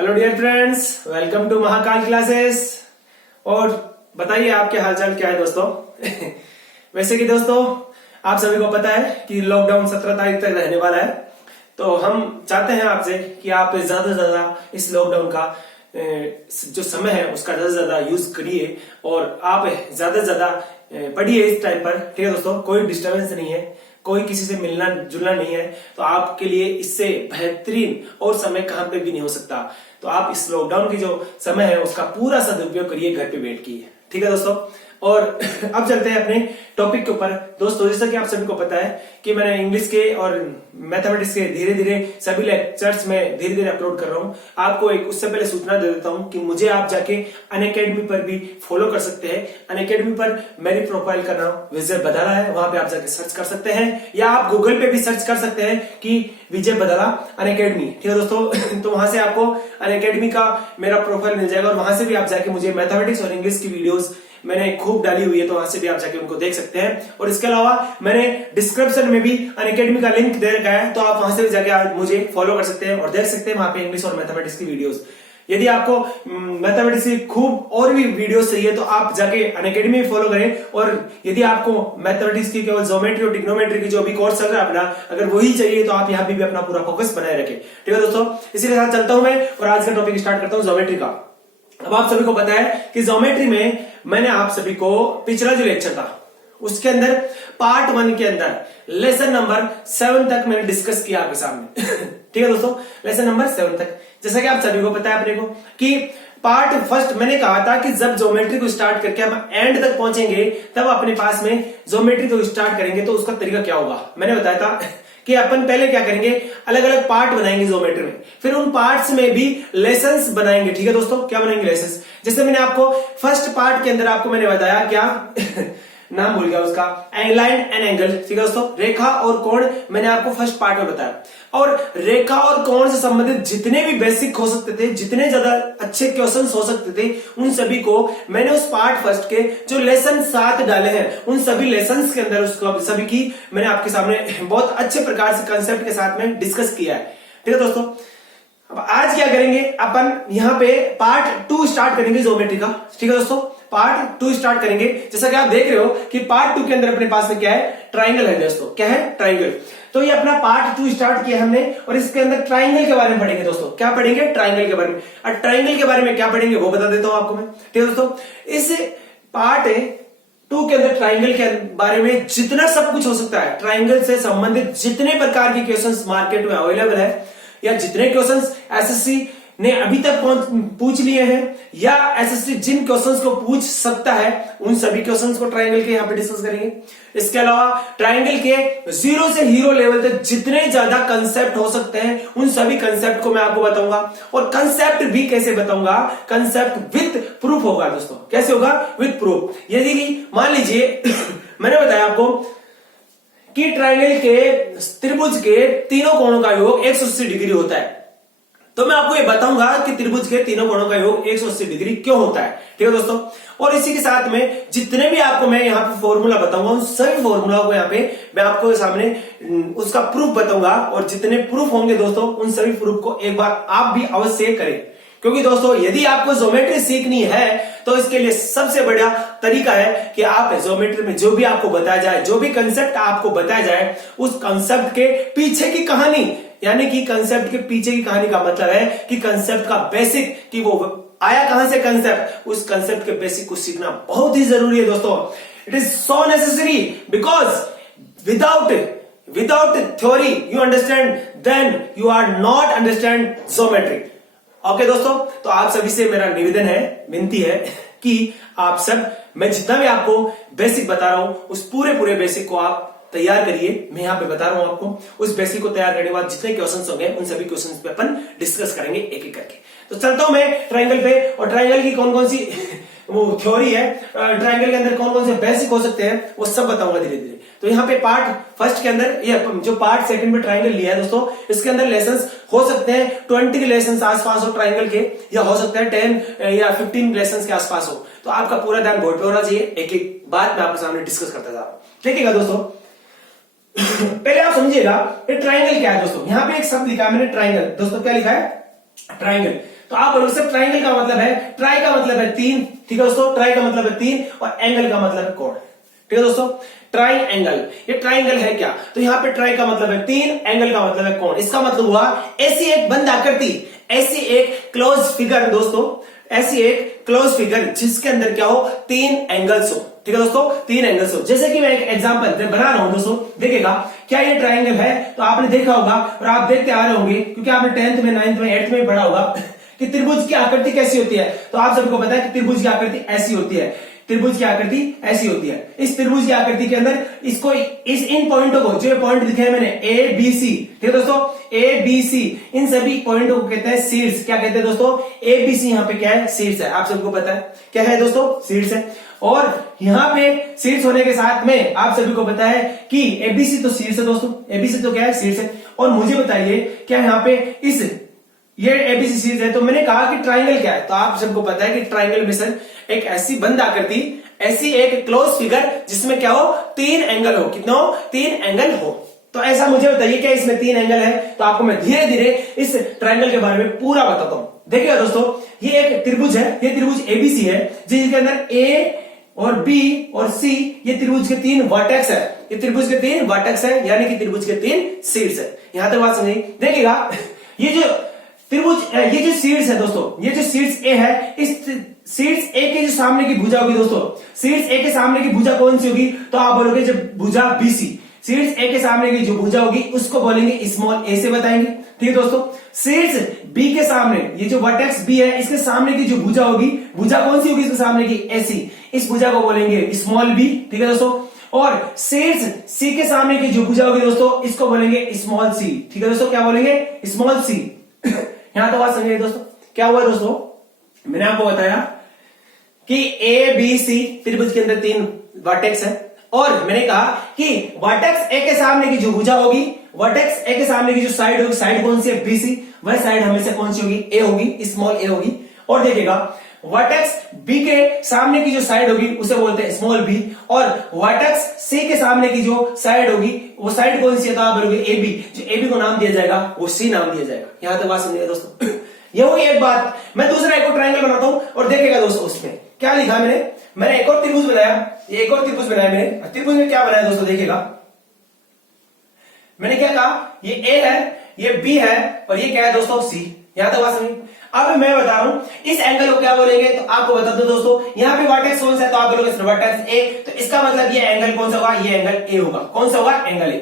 Hello dear friends, welcome to Mahakal classes. और बताइए आपके हालचाल क्या है दोस्तों। वैसे कि दोस्तों आप सभी को पता है कि लॉकडाउन 17 तारीख तक रहने वाला है, तो हम चाहते हैं आपसे कि आप ज्यादा से ज्यादा इस लॉकडाउन का जो समय है उसका ज्यादा से ज्यादा यूज करिए और आप ज्यादा से ज्यादा पढ़िए इस टाइम पर। ठीक है दोस्तों, कोई डिस्टर्बेंस नहीं है, कोई किसी से मिलना जुलना नहीं है, तो आपके लिए इससे बेहतरीन और समय कहां पे भी नहीं हो सकता। तो आप इस लॉकडाउन की जो समय है उसका पूरा सदुपयोग करिए घर पे बैठ के। ठीक है दोस्तों, और अब चलते हैं अपने टॉपिक के ऊपर। दोस्तों जैसा कि आप सभी को पता है कि मैंने इंग्लिश के और मैथमेटिक्स के धीरे धीरे सभी लेक्चर्स में धीरे धीरे अपलोड कर रहा हूं। आपको एक उससे पहले सूचना दे देता हूं कि मुझे आप जाके अनअकैडमी पर भी फॉलो कर सकते हैं। अनअकैडमी पर मेरी प्रोफाइल का नाम विजय बदाला है, वहां पे आप जाके सर्च कर सकते हैं, या आप गूगल पे भी सर्च कर सकते हैं कि विजय बदाला अनअकैडमी। ठीक है दोस्तों, तो वहां से आपको अनअकैडमी का मेरा प्रोफाइल मिल जाएगा और वहां से भी आप जाके मुझे मैथमेटिक्स और इंग्लिश की वीडियोस मैंने खूब डाली हुई है, तो वहां से भी आप जाके उनको देख सकते हैं। और इसके अलावा मैंने डिस्क्रिप्शन में भी अनअकैडमी का लिंक दे रखा है, तो आप वहां से भी जाके आप मुझे फॉलो कर सकते हैं और देख सकते हैं वहां पे इंग्लिश और मैथमेटिक्स की वीडियोस। यदि आपको मैथमेटिक्स की खूब और भी वीडियोस चाहिए तो आप जाके अनअकैडमी में फॉलो करें। और यदि आपको मैथमेटिक्स की केवल ज्योमेट्री और ट्रिग्नोमेट्री की जो अभी कोर्स चल रहा है अपना, अगर वही चाहिए तो आप यहाँ पे भी अपना पूरा फोकस बनाए रखें। ठीक है दोस्तों, इसी के साथ चलता हूं मैं और आज का टॉपिक स्टार्ट करता हूं ज्योमेट्री का। अब आप सभी को पता है कि ज्योमेट्री में मैंने आप सभी को पिछला जो लेक्चर था उसके अंदर पार्ट 1 के अंदर लेसन नंबर 7 तक मैंने डिस्कस किया आपके सामने। ठीक है दोस्तों, लेसन नंबर 7 तक, जैसा कि आप सभी को पता है अपने को कि पार्ट फर्स्ट मैंने कहा था कि जब ज्योमेट्री को स्टार्ट करके हम एंड तक पहुंचेंगे तब अपने पास में ज्योमेट्री को स्टार्ट करेंगे तो उसका तरीका क्या होगा। मैंने बताया था कि अपन पहले क्या करेंगे, अलग अलग पार्ट बनाएंगे ज्योमेट्री में, फिर उन पार्ट्स में भी लेसन्स बनाएंगे। ठीक है दोस्तों, क्या बनाएंगे, लेसन्स। जैसे मैंने आपको फर्स्ट पार्ट के अंदर आपको मैंने बताया क्या नाम भूल गया उसका, लाइन एंड एंगल। ठीक है दोस्तों, रेखा और कोण मैंने आपको फर्स्ट पार्ट में बताया। और रेखा और कोण से संबंधित जितने भी बेसिक हो सकते थे, जितने ज्यादा अच्छे क्वेश्चंस हो सकते थे, उन सभी को मैंने उस पार्ट फर्स्ट के जो लेसन 7 डाले हैं उन सभी लेसन्स के अंदर उसको सभी की मैंने आपके सामने बहुत अच्छे प्रकार से कंसेप्ट के साथ में डिस्कस किया है। ठीक है दोस्तों, अब आज क्या करेंगे अपन, यहाँ पे पार्ट 2 स्टार्ट करेंगे ज्योमेट्री का। ठीक है दोस्तों, पार्ट 2 स्टार्ट करेंगे। जैसा कि आप देख रहे हो कि पार्ट 2 के अंदर अपने पास में क्या है, ट्राइंगल है दोस्तों। क्या है, ट्राइंगल। तो ये अपना पार्ट 2 स्टार्ट किया हमने और इसके अंदर ट्राइंगल के बारे में पढ़ेंगे दोस्तों। क्या पढ़ेंगे, ट्राइंगल के बारे में। और ट्राइंगल के बारे में क्या पढ़ेंगे वो बता देता हूं आपको मैं। ठीक है दोस्तों, इस पार्ट 2 के अंदर ट्राइंगल के बारे में जितना सब कुछ हो सकता है, ट्राइंगल से संबंधित जितने प्रकार के क्वेश्चंस मार्केट में अवेलेबल है, या जितने क्वेश्चंस एसएससी ने अभी तक पूछ लिए हैं, या एसएससी जिन क्वेश्चंस को पूछ सकता है, उन सभी क्वेश्चंस को ट्राइंगल के यहां पे डिस्कस करेंगे। इसके अलावा ट्राइंगल के 0 से हीरो लेवल तक जितने ज्यादा कंसेप्ट हो सकते हैं उन सभी कंसेप्ट को मैं आपको बताऊंगा। और कंसेप्ट भी कैसे बताऊंगा, कंसेप्ट विथ प्रूफ होगा दोस्तों। कैसे होगा, विथ प्रूफ। यदि मान लीजिए मैंने बताया आपको कि ट्राइंगल के त्रिभुज के तीनों कोणों का योग 180 डिग्री होता है, तो मैं आपको ये बताऊंगा कि त्रिभुज के तीनों कोणों का योग 180 डिग्री क्यों होता है। ठीक है दोस्तों, और इसी के साथ में जितने भी आपको मैं यहाँ पे फॉर्मूला बताऊंगा उन सभी फॉर्मूला को यहाँ पे मैं आपको सामने उसका प्रूफ बताऊंगा। और जितने प्रूफ होंगे दोस्तों उन सभी प्रूफ को एक बार आप भी अवश्य करें, क्योंकि दोस्तों यदि आपको ज्योमेट्री सीखनी है तो इसके लिए सबसे बड़ा तरीका है कि आप ज्योमेट्री में जो भी आपको बताया जाए, जो भी कंसेप्ट आपको बताया जाए, उस कंसेप्ट के पीछे की कहानी, यानी कि कंसेप्ट के पीछे की कहानी का मतलब है कि कंसेप्ट का बेसिक, कि वो आया कहां से कंसेप्ट, उस कंसेप्ट के बेसिक को सीखना बहुत ही जरूरी है दोस्तों। It is so necessary because without theory you understand, then you are not understand geometry. Okay दोस्तों, तो आप सभी से मेरा निवेदन है, विनती है कि आप सब, मैं जितना भी आपको बेसिक बता रहा हूं उस पूरे बेसिक को आप तैयार करिए। मैं यहाँ पे बता रहा हूं आपको, उस बेसिक को तैयार करने के बाद जितने क्वेश्चंस होंगे उन सभी क्वेश्चंस पे अपन डिस्कस करेंगे एक एक करके। तो चलता हूं मैं ट्राइंगल पे, और ट्राइंगल की कौन कौन सी वो थ्योरी है, ट्राइंगल के अंदर कौन कौन से बेसिक हो सकते हैं वो सब बताऊंगा धीरे धीरे। तो यहाँ पे पार्ट फर्स्ट के अंदर, ये जो पार्ट सेकंड में ट्राइंगल लिया है दोस्तों, इसके अंदर लेसन्स हो सकते हैं 20 के लेसन्स आसपास हो ट्राइंगल के, या हो सकता है 10 या 15 लेसन्स के आसपास हो। तो आपका पूरा ध्यान बोर्ड पे होना चाहिए, एक एक बात मैं आपके सामने डिस्कस करता जा रहा हूं। ठीक है दोस्तों, पहले आप समझिएगा ये ट्राइंगल क्या है दोस्तों। यहाँ पे एक शब्द लिखा है मैंने, ट्राइंगल। दोस्तों क्या लिखा है, ट्राइंगल। तो आप बोलोगे सर ट्राइंगल का मतलब है, ट्राई का मतलब है तीन, ठीक है दोस्तों, ट्राई का मतलब है तीन और एंगल का मतलब है कोण, ठीक है दोस्तों। ट्राई एंगल, ये ट्राइंगल है क्या, तो यहां पे ट्राई का मतलब है तीन, एंगल का मतलब है कोण। इसका मतलब हुआ ऐसी एक बंद आकृति, ऐसी एक क्लोज फिगर दोस्तों, ऐसी एक क्लोज फिगर जिसके अंदर क्या हो, तीन एंगल्स हो, ठीक है दोस्तों, तीन एंगल्स हो। जैसे कि मैं एक एग्जांपल बना रहा हूं दोस्तों, देखिएगा क्या ये ट्राइंगल है, तो आपने देखा होगा और आप देखते आ रहे होंगे क्योंकि आपने 10th में 9th में 8th में पढ़ा होगा कि त्रिभुज की आकृति कैसी होती है। तो आप सबको पता है कि त्रिभुज की आकृति ऐसी होती है, त्रिभुज की आकृति ऐसी होती है। इस त्रिभुज की आकृति के अंदर इसको इन पॉइंटों को, जो पॉइंट दिखे हैं मैंने ए बी सी, ठीक है दोस्तों, ए बी सी, इन सभी पॉइंटों को कहते हैं शीर्ष। क्या कहते हैं दोस्तों, ए बी सी यहाँ पे क्या है, शीर्ष है। आप सबको पता है क्या है दोस्तों, शीर्ष है। और यहाँ पे शीर्ष होने के साथ में आप सभी को पता है कि एबीसी तो शीर्ष है दोस्तों, एबीसी तो क्या है, शीर्ष है। और मुझे बताइए क्या यहाँ पे इस ये एबीसी सीरीज है, तो मैंने कहा कि ट्राइंगल क्या है, तो आप सबको पता है कि ट्राइंगल में सर एक ऐसी बंद आकृति, ऐसी एक क्लोज फिगर जिसमें क्या हो, तीन एंगल हो। कितना हो, तीन एंगल हो। तो ऐसा मुझे बताइए क्या इसमें तीन एंगल है, तो आपको मैं धीरे धीरे इस ट्राइंगल के बारे में पूरा बताता हूं। देखिए दोस्तों, ये एक त्रिभुज है, ये त्रिभुज एबीसी है, जिसके अंदर ए और बी और सी ये त्रिभुज के तीन वर्टेक्स है, ये त्रिभुज के तीन वर्टेक्स है, यानी कि त्रिभुज के तीन शीर्ष है। यहां तक बात समझिए। देखिएगा ये जो त्रिभुज, ये जो शीर्ष है दोस्तों, ये जो शीर्ष ए है, इस शीर्ष ए के जो सामने की भुजा होगी दोस्तों, शीर्ष ए के सामने की भुजा कौन सी होगी, तो आप बोलोगे जब भुजा बीसी, शीर्ष ए के सामने की जो भुजा होगी उसको बोलेंगे स्मॉल ए से बताएंगे, ठीक है दोस्तों। शीर्ष बी के सामने, ये जो वर्टेक्स बी है, इसके सामने की जो भुजा होगी, भुजा कौन सी होगी इसके सामने की, एसी, इस भुजा को बोलेंगे स्मॉल बी, ठीक है दोस्तों। और शीर्ष सी के सामने की जो भुजा होगी दोस्तों, इसको बोलेंगे स्मॉल सी, ठीक है दोस्तों, क्या बोलेंगे, स्मॉल सी। यहां तो बात समझिए दोस्तों, क्या हुआ दोस्तों, मैंने आपको बताया कि ए बी सी त्रिभुज के अंदर तीन वर्टेक्स है, और मैंने कहा कि वर्टेक्स ए के सामने की जो भुजा होगी, वर्टेक्स ए के सामने की जो साइड होगी, साइड कौन सी है, बीसी, वह साइड हमेशा कौन सी होगी, ए होगी, स्मॉल ए होगी। और देखिएगा वर्टेक्स बी के सामने की जो साइड होगी उसे बोलते हैं स्मॉल बी, और वर्टेक्स सी के सामने की जो साइड होगी वो साइड कौन सी है, तो आप बोलोगे ए बी, जो ए बी को नाम दिया जाएगा वो सी नाम दिया जाएगा। यहां तक बात समझिए दोस्तों। ये हुई एक बात। मैं दूसरा एक और ट्राइंगल बनाता हूं और देखिएगा दोस्तों उसमें क्या लिखा मैंने एक और त्रिभुज बनाया, ये एक और त्रिभुज बनाया मैंने। त्रिभुज में क्या बनाया दोस्तों, देखिएगा मैंने क्या कहा, ये ए है, ये बी है और ये क्या है दोस्तों, सी। यहां तक बात समझिए। अब मैं बता रहा हूं इस एंगल को क्या बोलेंगे, तो आपको बता दो दोस्तों, यहां पे वर्टेक्स कौन सा है, तो आप बोलोगे वर्टेक्स ए, तो इसका मतलब ये एंगल कौन सा होगा, ये एंगल ए होगा। कौन सा होगा, एंगल ए,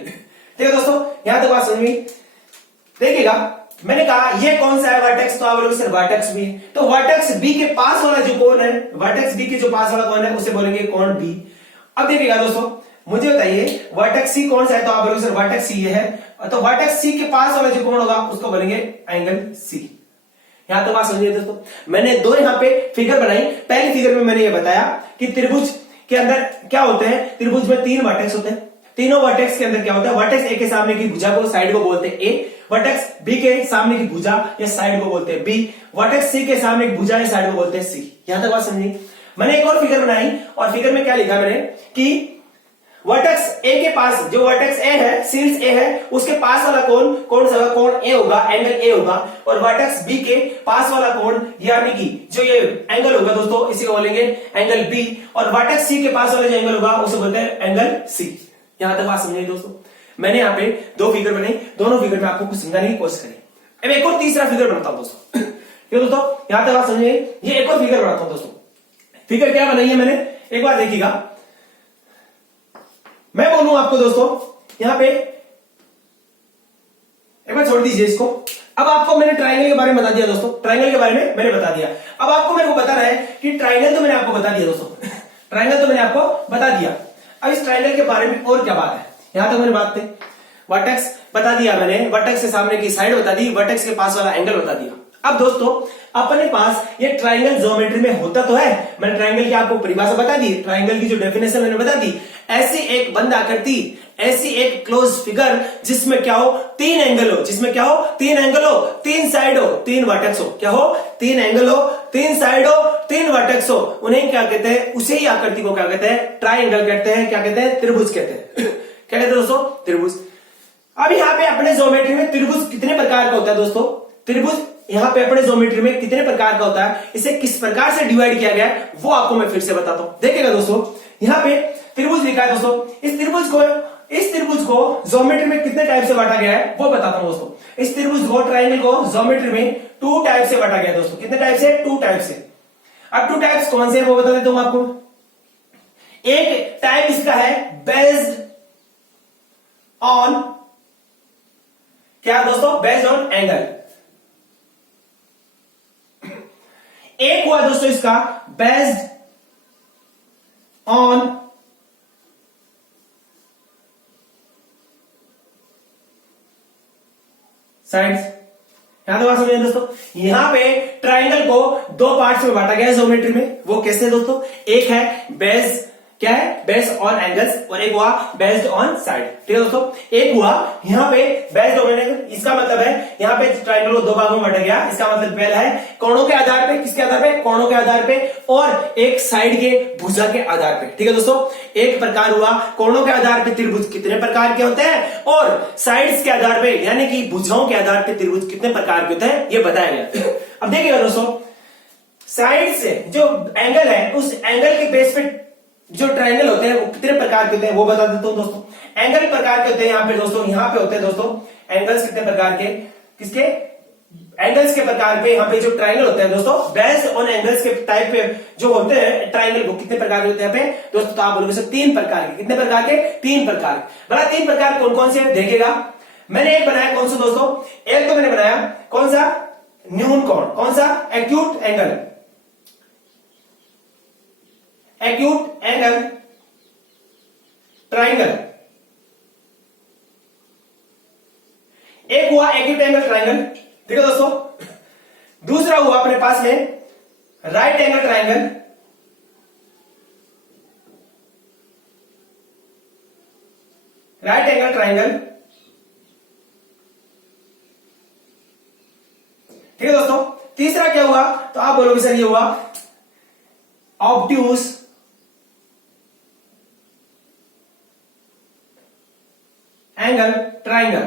ठीक है दोस्तों। यहां तक बात समझिए। देखिएगा मैंने कहा ये कौन सा है वर्टेक्स, तो आप बोलोगे सर वर्टेक्स बी। तो वर्टेक्स बी के पास वाला जो कोण है, वर्टेक्स बी के जो पास वाला कोण है उसे बोलेंगे कोण बी। अब देखिएगा दोस्तों, मुझे बताइए वर्टेक्स सी कौन सा है, तो आप बोलोगे सर वर्टेक्स सी ये है, तो वर्टेक्स सी के पास वाला जो कोण होगा उसको बोलेंगे एंगल सी। यहां तो बात समझिए दोस्तों। मैंने दो यहां पे फिगर बनाई। पहली फिगर में मैंने ये बताया कि त्रिभुज के अंदर क्या होते हैं, त्रिभुज में तीन वर्टेक्स होते हैं, तीनों वर्टेक्स के अंदर क्या होता है, वर्टेक्स ए के सामने की भुजा को साइड को बोलते हैं ए, वर्टेक्स बी के सामने की भुजा या साइड को बोलते हैं बी, वर्टेक्स सी के सामने की भुजा या साइड को बोलते हैं सी। यहां तक बात समझिए। मैंने एक और फिगर बनाई और फिगर में क्या लिखा मैंने कि वर्टेक्स ए के पास, जो वर्टेक्स ए है, शीर्ष ए है, उसके पास वाला कोण कौन सा होगा, कोण ए होगा, एंगल ए होगा। और वर्टेक्स बी के पास वाला कोण यानी कि जो ये एंगल होगा दोस्तों, इसी को बोलेंगे एंगल बी, और वर्टेक्स सी के पास वाला जो एंगल होगा उसे बोलते हैं एंगल सी। यहां तक बात समझिए दोस्तों। मैंने यहाँ पे दो फिगर बनाई, दोनों फिगर में आपको कुछ समझाने की कोशिश करें। अब एक और तीसरा फिगर बनाता हूं दोस्तों। ये दोस्तों यहां तक बात समझिए। ये एक और फिगर बनाता हूं दोस्तों। फिगर क्या बनाई है मैंने, एक बार देखिएगा। मैं बोलूं आपको दोस्तों, यहां पे एक बार छोड़ दीजिए इसको। अब आपको मैंने ट्राइंगल के बारे में बता दिया दोस्तों, ट्राइंगल के बारे में मैंने बता दिया। अब आपको मेरे को बताना है कि ट्राइंगल तो मैंने आपको बता दिया दोस्तों, ट्राइंगल तो मैंने आपको बता दिया। अब इस ट्राइंगल के बारे में और क्या बात है, यहां तक मैंने बात थी। वर्टेक्स बता दिया मैंने, वर्टेक्स के सामने की साइड बता दी, वर्टेक्स के पास वाला एंगल बता दिया। अब दोस्तों अपने पास ये ट्राइंगल ज्योमेट्री में होता तो है, मैंने ट्राइंगल की आपको परिभाषा बता दी, ट्राइंगल की जो डेफिनेशन मैंने बता दी। ऐसी एक बंद आकृति, ऐसी एक क्लोज फिगर जिसमें क्या हो, तीन एंगल हो, जिसमें क्या हो, तीन एंगल हो, तीन साइड हो, तीन वर्टेक्स हो। क्या हो, तीन एंगल हो, तीन साइड हो, तीन वर्टेक्स हो। उन्हें क्या कहते हैं, उसे ही आकृति को क्या कहते हैं, ट्राइंगल कहते हैं। क्या कहते हैं, त्रिभुज कहते हैं। क्या कहते हैं दोस्तों, त्रिभुज। अब यहाँ पे अपने ज्योमेट्री में त्रिभुज कितने प्रकार का होता है दोस्तों, त्रिभुज यहाँ पे अपने ज्योमेट्री में कितने प्रकार का होता है, इसे किस प्रकार से डिवाइड किया गया है, वो आपको मैं फिर से बताता हूं। देखिएगा दोस्तों, यहाँ पे त्रिभुज लिखा है दोस्तों, इस त्रिभुज को ज्योमेट्री में कितने टाइप से बांटा गया है वो बताता हूं दोस्तों। इस त्रिभुज को, ट्राइंगल को ज्योमेट्री में 2 टाइप से बांटा गया है दोस्तों। कितने टाइप से? 2 टाइप से। अब 2 टाइप्स कौन से है वो बता देता हूं आपको। एक टाइप इसका है बेस्ड ऑन, क्या दोस्तों? Based on angle. एक हुआ दोस्तों इसका बेस्ड ऑन साइड्स। यहां तो बात समझिए दोस्तों, यहां पे ट्राइंगल को 2 पार्ट्स में बांटा गया है ज्योमेट्री में। वो कैसे दोस्तों? एक है बेस्ड, क्या है? बेस्ड ऑन एंगल्स, और एक हुआ बेस्ड ऑन साइड। ठीक है दोस्तों, एक हुआ यहाँ पे बेस्ड ऑन एंगल, इसका मतलब है यहाँ पे ट्राइंगल को 2 भागों में बांटा गया। इसका मतलब पहला है कोणों के आधार पे, किसके आधार पे? कोणों के आधार पे, और एक साइड के भुजा के आधार पे। ठीक है दोस्तों, एक प्रकार हुआ कोणों के आधार पे त्रिभुज कितने प्रकार के होते हैं, और साइड्स के आधार पे यानी कि भुजाओं के आधार पे त्रिभुज कितने प्रकार के होते हैं, ये बताया गया। अब देखिएगा दोस्तों, साइड से जो एंगल है, उस एंगल के बेस पे जो ट्रायंगल होते हैं वो कितने प्रकार के होते हैं वो बता देता हूं दोस्तों। एंगल प्रकार के होते हैं यहाँ पे दोस्तों, यहाँ पे होते हैं दोस्तों एंगल्स कितने प्रकार के, किसके? एंगल्स के प्रकार पे। यहाँ पे जो ट्रायंगल होते हैं दोस्तों, बेस्ड ऑन एंगल्स के टाइप पे जो होते हैं ट्रायंगल, वो कितने प्रकार के होते हैं यहाँ पे दोस्तों? तो आप बोलोगे 3 प्रकार के। कितने प्रकार के? 3 प्रकार। बड़ा 3 प्रकार कौन कौन से देखिएगा। मैंने एक बनाया, कौन सा दोस्तों? एक तो मैंने बनाया कौन सा? न्यून कोण। कौन सा? Acute angle. Acute angle triangle. एक हुआ एक्यूट एंगल ट्राइंगल। ठीक है दोस्तों, दूसरा हुआ अपने पास में right angle triangle. Right angle triangle. ठीक है दोस्तों, तीसरा क्या हुआ? तो आप बोलोगे सर ये हुआ ऑब्ट्यूज एंगल ट्राइंगल।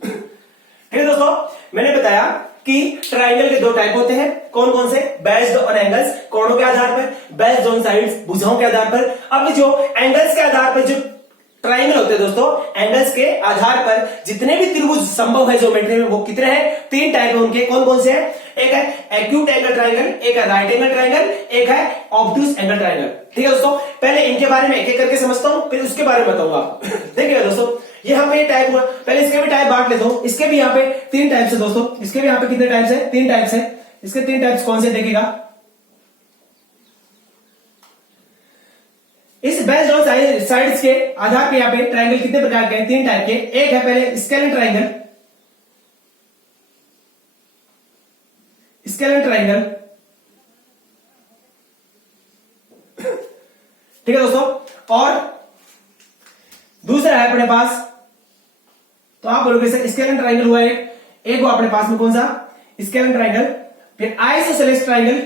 ठीक है दोस्तों, मैंने बताया कि ट्राइंगल के 2 टाइप होते हैं। कौन कौन से? बेस्ड ऑन एंगल्स, कोणों के आधार पर, बेस्ड ऑन साइड्स, भुजाओं के आधार पर। अब जो एंगल्स के आधार पर जो ट्राइंगल होते हैं दोस्तों, एंगल्स के आधार पर जितने भी त्रिभुज संभव है ज्योमेट्री में, वो कितने हैं? 3 टाइप है उनके। कौन कौन से हैं? एक है एक्यूट एंगल ट्राइंगल, एक है राइट एंगल ट्राइंगल, एक है ऑब्ट्यूज एंगल ट्राइंगल। ठीक है दोस्तों, पहले इनके बारे में एक एक करके समझता हूं, फिर उसके बारे में बताऊंगा। देखिएगा दोस्तों, ये यहाँ पे टाइप हुआ, पहले इसके भी टाइप बांट लेता हूं। इसके भी यहाँ पे 3 टाइप्स है दोस्तों। इसके भी यहाँ पे कितने टाइप्स है? 3 टाइप्स है। इसके 3 टाइप्स कौन से देखिएगा। इस बेस्ड ऑन साइड्स के आधार पे यहाँ पे ट्राइंगल कितने प्रकार के हैं? 3 टाइप के। एक है पहले स्केलेन ट्राइंगल। Scalene triangle. ठीक है दोस्तों, और दूसरा है अपने पास, तो आप बोलोगे सर स्केलेन ट्राइंगल हुआ एक हुआ अपने पास में कौन सा? Scalene triangle. फिर आइसोसेलेस ट्राइंगल।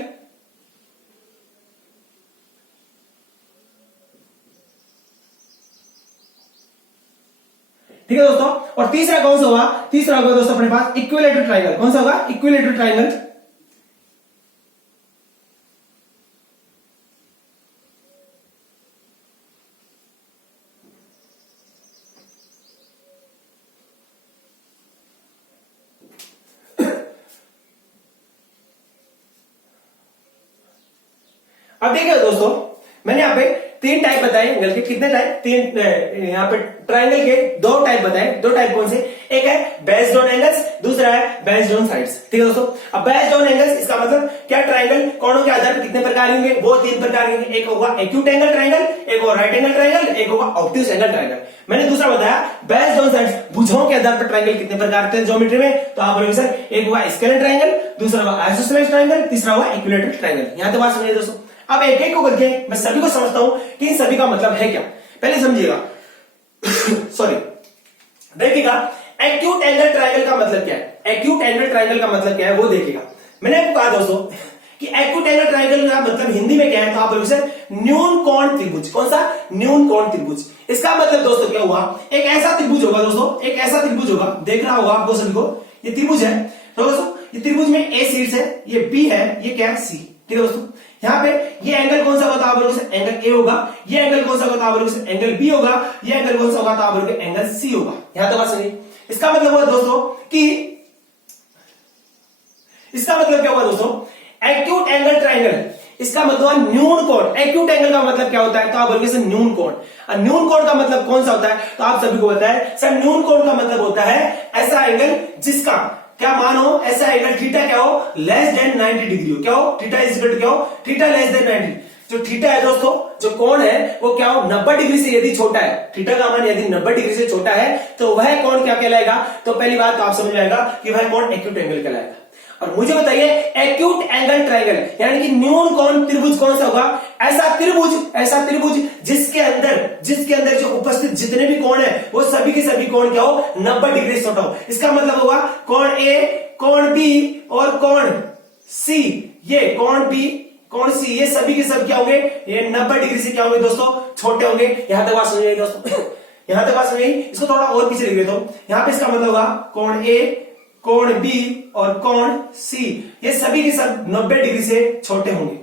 ठीक है दोस्तों, और तीसरा कौन सा होगा? तीसरा होगा दोस्तों अपने पास इक्विलेटरल ट्राइंगल। कौन सा होगा? Equilateral triangle. अब देखिए दोस्तों, मैंने यहाँ पे 3 टाइप बताए एंगल के। कितने टाइप? 3। यहाँ पे ट्राइंगल के 2 टाइप बताए। 2 टाइप कौन से? एक है बेस्ड ऑन एंगल्स, दूसरा है बेस्ड ऑन साइड्स। ठीक है दोस्तों, अब बेस्ड ऑन एंगल्स इसका मतलब क्या? ट्राइंगल कोणों के आधार पर कितने प्रकार होंगे? वो 3 प्रकार के। एक होगा एक्यूट एंगल ट्राइंगल, एक होगा राइट एंगल ट्राइंगल, एक होगा ऑब्ट्यूज एंगल ट्राइंगल। मैंने दूसरा बताया बेस्ड ऑन साइड्स, भुजाओं के आधार पर ट्राइंगल कितने प्रकार के ज्योमेट्री में। तो आप बोलोगे सर एक हुआ स्केलेन ट्राइंगल, दूसरा हुआ आइसोसेलेस ट्राइंगल, तीसरा हुआ इक्विलेटरल ट्राइंगल। यहां तो बात समझिए दोस्तों। अब एक एक को करके मैं सभी को समझता हूं कि इन सभी का मतलब है क्या। पहले समझिएगा। सॉरी, देखिएगा एक्यूट एंगल ट्राइंगल का मतलब क्या है। एक्यूट एंगल ट्राइंगल का मतलब क्या है वो देखिएगा। मैंने आपको कहा दोस्तों कि एक्यूट एंगल ट्राइंगल का मतलब हिंदी में क्या है, तो आप बोलोगे सर न्यून कोण त्रिभुज। कौन सा? न्यून कोण त्रिभुज। इसका मतलब दोस्तों क्या हुआ, एक ऐसा त्रिभुज होगा दोस्तों, एक ऐसा त्रिभुज होगा, देख रहा होगा आपको सभी को, ये त्रिभुज है। तो दोस्तों ये त्रिभुज में ए शीर्ष है, ये बी है, ये क्या है सी। ठीक है दोस्तों, यहाँ पे ये एंगल कौन सा होगा, तो आप लोगों से एंगल ए होगा, ये एंगल कौन सा होगा, तो आप लोगों से एंगल बी होगा, ये एंगल कौन सा होगा, तो आप लोगों के एंगल सी होगा। यहां तक बात समझिए। इसका मतलब हुआ दोस्तों कि इसका मतलब क्या हुआ दोस्तों, एक्यूट एंगल ट्राइंगल, इसका मतलब न्यून कोण। एक्यूट एंगल का मतलब क्या होता है, तो आप बोलोगे सर न्यून कोण। न्यून कोण का मतलब कौन सा होता है, तो आप सभी को पता है सर न्यून कोण का मतलब होता है ऐसा एंगल जिसका क्या मान हो, ऐसा एंगल थीटा क्या हो, लेस देन 90 डिग्री हो। क्या हो, थीटा इज इक्वल टू क्या हो, थीटा लेस देन 90। जो थीटा है दोस्तों, जो कोण है वो क्या हो, 90 डिग्री से यदि छोटा है, थीटा का मान यदि 90 डिग्री से छोटा है तो वह कोण क्या कहलाएगा, तो पहली बात तो आप समझ आएगा कि वह कोण एक्यूट एंगल कहलाएगा। और मुझे बताइए एक्यूट एंगल ट्रायंगल यानी कि न्यून कोण त्रिभुज कौन सा होगा, ऐसा त्रिभुज जिसके अंदर जो उपस्थित जितने भी कोण है वो सभी के सभी कोण क्या हो, 90 डिग्री से छोटा हो। इसका मतलब होगा कोण ए, कोण बी और कोण सी, ये कोण बी कोण सी ये सभी के सब क्या होंगे, ये 90 डिग्री से क्या होंगे दोस्तों, छोटे होंगे। यहां तक बात समझिए दोस्तों, यहां तक बात समझिए। इसको थोड़ा और पीछे लिख देता हूं। यहां पे इसका मतलब होगा कोण ए, कोण बी और कोण सी ये सभी के सब 90 डिग्री से छोटे होंगे।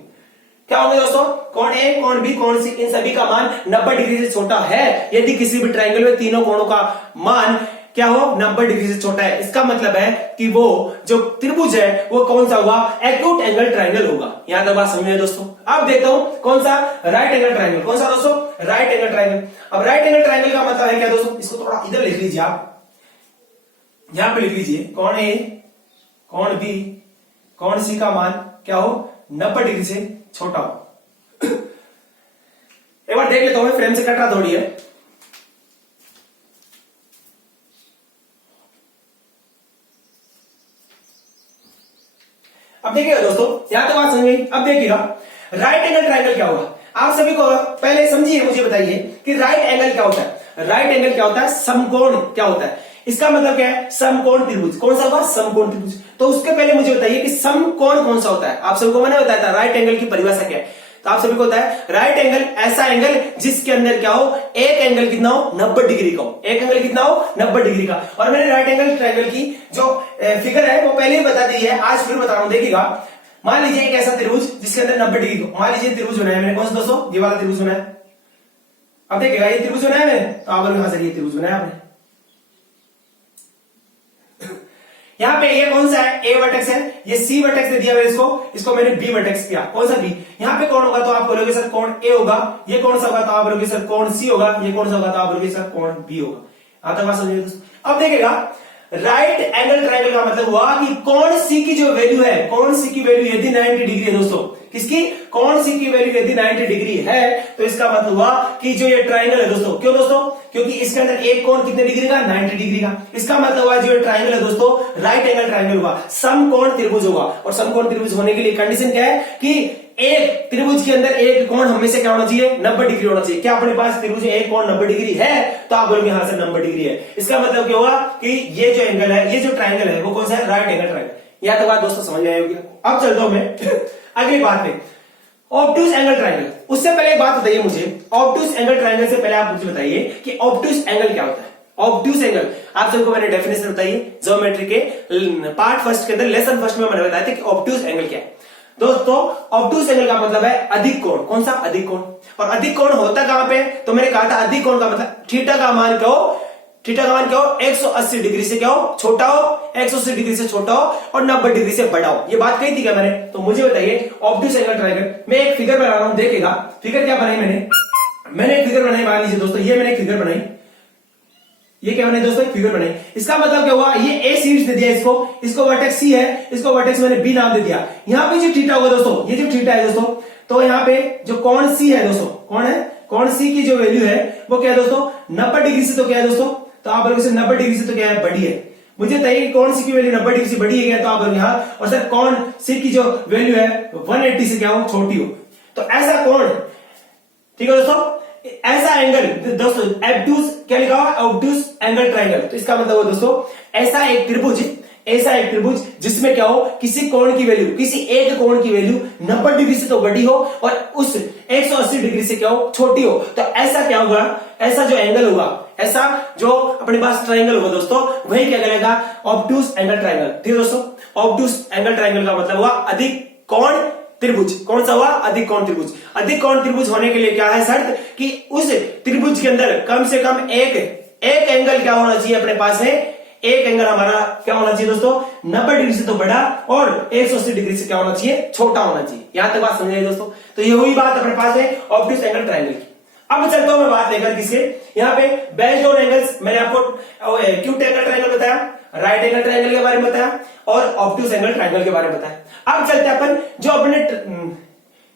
क्या होंगे दोस्तों, कोण ए, कोण बी, कोण सी इन सभी का मान 90 डिग्री से छोटा है यदि किसी भी ट्रायंगल में तीनों कोणों का मान क्या हो, 90 डिग्री से छोटा है। इसका मतलब है कि वो जो त्रिभुज है वो कौन सा होगा, एक्यूट एंगल ट्रायंगल होगा। यहां तक बात समझिए दोस्तों। अब देखता हूं कौन सा, राइट एंगल ट्रायंगल। कौन सा दोस्तों, राइट एंगल ट्रायंगल। अब राइट एंगल ट्रायंगल का मतलब है क्या दोस्तों, इसको थोड़ा इधर लिख लीजिए आप, यहां पे लिख लीजिए कोण ए, कोण बी, कोण सी का मान क्या हो, 90 डिग्री से छोटा हो। एक बार देख लेता हूं, फ्रेम से कट रहा थोड़ी है। अब देखिएगा दोस्तों, यहां तो बात समझ। अब देखिएगा राइट एंगल ट्रायंगल क्या होगा। आप सभी को पहले समझिए, मुझे बताइए कि राइट एंगल क्या होता है। राइट एंगल क्या होता है, समकोण क्या होता है। इसका मतलब क्या है, समकोण त्रिभुज। कौन सा होगा, समकोण त्रिभुज। तो उसके पहले मुझे बताइए कि समकोण कौन सा होता है। आप सबको मैंने बताया था राइट एंगल की परिभाषा क्या है। तो आप सभी को होता है राइट एंगल ऐसा एंगल जिसके अंदर क्या हो, एक एंगल कितना हो, 90 डिग्री का हो। एक एंगल कितना हो, 90 डिग्री का। और मैंने राइट एंगल ट्रायंगल की जो फिगर है वो पहले ही बता दी है, आज फिर बता रहा हूं। देखिएगा, मान लीजिए एक ऐसा त्रिभुज जिसके अंदर 90 डिग्री हो। मान लीजिए त्रिभुज बनाया मैंने, कौन सा दोस्तों, ये वाला त्रिभुज बनाया। अब देखिएगा ये त्रिभुज बनाया मैंने, तो आप यहां से ये त्रिभुज बनाया आपने। यहां पे ये कौन सा है, ए वर्टेक्स है, ये सी वर्टेक्स दे दिया मैंने इसको मैंने बी वर्टेक्स किया। कौन सा बी, यहां पे कौन होगा, तो आप बोलोगे सर कोण ए होगा। ये कौन सा होगा, तो आप बोलोगे सर कोण सी होगा। ये कौन सा होगा, तो आप बोलोगे सर कोण बी होगा। आप तक बात समझिए दोस्तों। अब देखिएगा राइट एंगल ट्रायंगल का मतलब हुआ कि कोण सी की जो वैल्यू है, कोण सी की वैल्यू यदि 90 डिग्री है दोस्तों, किसकी, कोण सी की वैल्यू यदि 90 डिग्री है तो इसका मतलब हुआ कि जो ये ट्रायंगल है दोस्तों, क्यों दोस्तों, क्योंकि इसके अंदर एक कोण कितने डिग्री का, 90 डिग्री का। इसका मतलब हुआ जो ट्रायंगल है दोस्तों राइट एंगल ट्रायंगल होगा, समकोण त्रिभुज होगा। और समकोण त्रिभुज होने के लिए कंडीशन क्या है कि एक त्रिभुज के अंदर एक कोण हमेशा क्या होना चाहिए, 90 डिग्री होना चाहिए। क्या अपने पास त्रिभुज में एक कोण 90 डिग्री है, तो आप बोलोगे हाँ सर 90 डिग्री है। इसका मतलब क्या होगा कि ये जो एंगल है, ये जो ट्रायंगल है वो कौन सा है, राइट एंगल ट्रायंगल। यह तो बात दोस्तों समझ में आई होगी। अब चलता हूं मैं अगली बात पे, ऑब्टूस एंगल ट्रायंगल। उससे पहले एक बात बताइए मुझे, ऑब्टूस एंगल ट्रायंगल से पहले आप मुझे बताइए कि ऑब्टूस एंगल क्या होता है। ऑब्टूस एंगल आप सबको मैंने डेफिनेशन बताई ज्योमेट्री के पार्ट फर्स्ट के अंदर, लेसन फर्स्ट में मैंने बताया था कि ऑब्टूस एंगल क्या है। दोस्तों ऑब्टूस एंगल का मतलब है अधिक कोण। कौन सा, अधिक कोण। और अधिक कोण होता कहां पे, तो मैंने कहा था अधिक कोण का मतलब थीटा का मान क्या हो, थीटा का मान क्या हो, 180 डिग्री से क्या हो, छोटा हो, 180 डिग्री से छोटा हो और 90 डिग्री से बड़ा हो। ये बात कही थी क्या मैंने। तो मुझे बताइए ऑब्टूस एंगल ट्रायंगल, मैं एक फिगर बना रहा हूं, देखिएगा फिगर क्या बनाई मैंने एक फिगर बनाई। मान लीजिए दोस्तों ये मैंने एक फिगर बनाई, ये क्या बनाई दोस्तों, एक फिगर बनाई। इसका मतलब क्या हुआ, ये ए शीर्ष दे दिया इसको वर्टेक्स सी है, इसको वर्टेक्स मैंने बी नाम दे दिया। यहां पे जो थीटा होगा दोस्तों, ये जो थीटा है दोस्तों, तो यहाँ पे जो कोण सी है दोस्तों, कौन है, कोण सी की जो वैल्यू है वो क्या है दोस्तों, 90 डिग्री से तो क्या है दोस्तों, तो आप बोलोगे 90 डिग्री से तो क्या है, बड़ी है। मुझे बताइए कौन सी की वैल्यू 90 डिग्री से बड़ी है क्या, तो आप बोलोगे हाँ। और सर कौन सी की जो वैल्यू है 180 से क्या हो, छोटी हो। तो ऐसा कोण, ठीक है दोस्तों, ऐसा एंगल दोस्तों ऑब्टूस क्या लिखा हुआ, ऑब्टूस एंगल ट्रायंगल। तो इसका मतलब दोस्तों ऐसा एक त्रिभुज ऐसा एक त्रिभुज जिसमें क्या हो, किसी कोण की वैल्यू, किसी एक कोण की वैल्यू 90 डिग्री से तो बड़ी हो और उस 180 डिग्री से क्या हो, छोटी हो। तो ऐसा क्या होगा, ऐसा जो एंगल होगा, ऐसा जो अपने पास ट्राइंगल होगा दोस्तों, वही क्या कहलाएगा, ऑब्टूस एंगल ट्राइंगल। ठीक है दोस्तों, ऑब्टूस एंगल ट्राइंगल का मतलब हुआ अधिक कोण त्रिभुज। कौन सा हुआ, अधिक कोण त्रिभुज। अधिक कोण त्रिभुज होने के लिए क्या है शर्त, कि उस त्रिभुज के अंदर कम से कम एक एंगल क्या होना चाहिए अपने पास है, एक एंगल हमारा क्या होना चाहिए दोस्तों, 90 डिग्री से तो बड़ा और 180 डिग्री से क्या होना चाहिए, छोटा होना चाहिए। यहां तक बात समझिए दोस्तों। तो ये हुई बात अपने पास है ऑब्टूस एंगल ट्राइंगल की। अब चलता हूं मैं बात लेकर किसके, यहाँ पे बेस्ड ऑन एंगल्स, मैंने आपको एक्यूट एंगल ट्राइंगल बताया, राइट एंगल ट्राइंगल के बारे में बताया और ऑब्टूस एंगल ट्राइंगल के बारे में बताया। अब चलते हैं अपन जो अपने